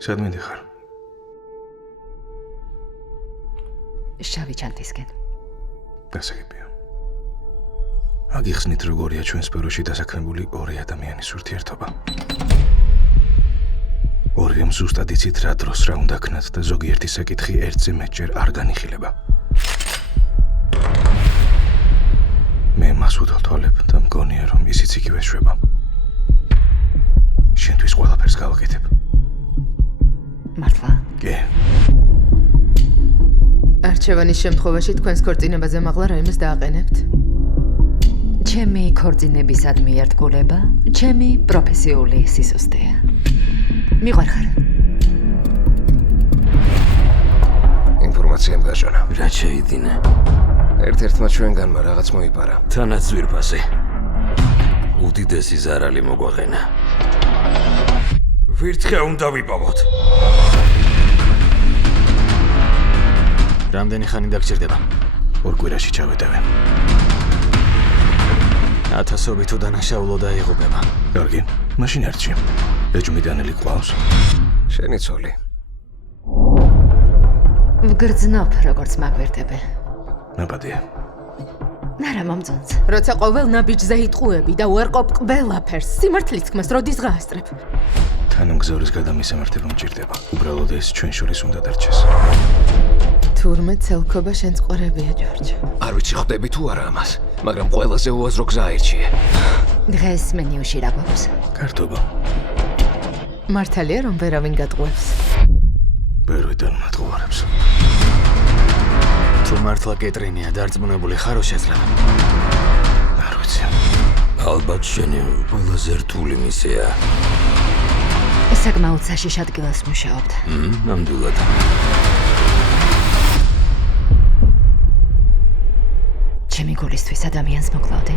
სად მიდიხარ? შავი ჩანთისკენ. გასაგებია. აგიხსნით როგორია ჩვენ სპეროში დასაქმებული ორი ადამიანის ურთიერთობა. ორივემ ზუსტად იცით რა დროს რა უნდა ქნათ და ზოგიერთი საკითხი ერთზე მეტჯერ არ განიხილება. მე მას უთვალთვალებ და მგონია რომ ისიც იგივე შვება. შენთვის ყველაფერს გავაკეთებ. მართლა? კი. არჩევანის შემთხვევაში თქვენს ქორწინებაზე მაღლა რაიმეს დააყენებთ? ჩემი ქორწინებისადმი ერთგულება, ჩემი პროფესიული სისუსტეა. მიყვარხარ? ინფორმაცია მგაჟონა. რა შეიდინე? ერთ-ერთმა ჩვენგანმა რაღაც მოიპარა. თანაც ძვირფასი. უდიდესი ზარალი მოგვაყენა. ვირთხე უნდა ვიპოვოთ. რამდენი ხანი დაგჭირდება? ორ კვირაში ჩავეტევე. 1000 თუ დანაშაულო დაიღუპება. კარგი, მაშინ ერთში. ეჭვმიტანელი ყავს? შენი ცოლი. ვგრძნობ, როგორც მაგვერდები. ნაბადია. ნარა მომწონს. როცა ყოველ ნაბიჯზე იტყუები და უარყოფ ყველაფერს, სიმართლის თქმას როდის გაასწრებ? თანამგზავრის გადამისამართება მჭირდება. უბრალოდ ეს ჩვენ შორის უნდა დარჩეს. თურმე ცელქობა შენს ყვარებია, ჯორჯ. არ ვიცი ხვდები თუ არა ამას, მაგრამ ყველაზე უაზრო გზა აირჩიე. დღეს მენიუში რა გვაქვს? კარტობა. მართალია რომ ვერავინ გატყუებს? ვერ ვიტან მათყუარებს. თუ მართლა კეტრინია დარწმუნებული ხარო შეძლება. არ ვიცი. ალბათ შენი ყველაზე რთული მისია. საკმაოდ საშიშ ადგილას მუშაობთ. ნამდვილად. ჩემი გულისთვის ადამიანს მოკლავდი.